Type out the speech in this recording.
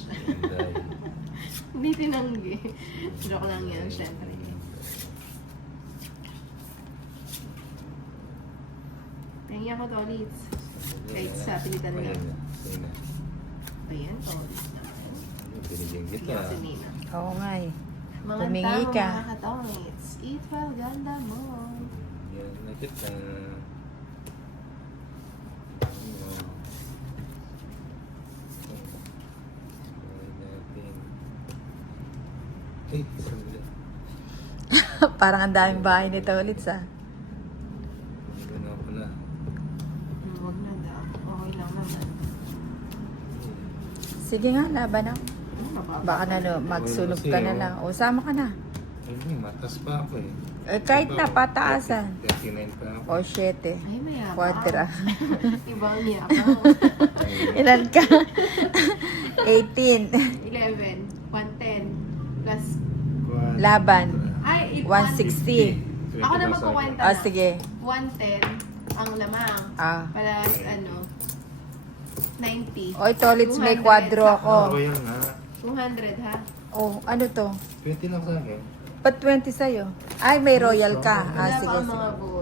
siya. Dahil. Hindi tinanggi. Joke lang yan, syempre. Tingin ako, Tolits. Kahit sa pilitan nila. Ayan na. Ayan, Tolits naman. Binigyan kita. Sige, si Nina. Oo nga eh. Mga Humingi tao, ka. mga katolits. Eat well, ganda mo. Yan na kita. Ay, sandali. Parang ang daming bahay nito ulit sa. Ano pala? Huwag na daw. Okay lang naman. Sige nga, laban na. Mababa. Baka na no, magsunog ka na lang. O, sama ka na. Ay, matas pa ako eh. Eh, kahit na, pataasan. 39 pa ako. O, 7. Ay, mayabang. Quadra. Ibang yabang. Ilan ka? 18. 11. 110. Plus. Laban. Ay, 160. Ako na magkukwenta Ah, na. sige. 110 ang lamang. Ah. Plus, 90. O, ito ulit may 200. kwadro ako. Royal nga. 200 ha? Oh, ano to? 20 lang sa akin. Ba't 20 sa'yo? Ay, may royal ka. Ah, Wala sige, pa ang sige. mga buo.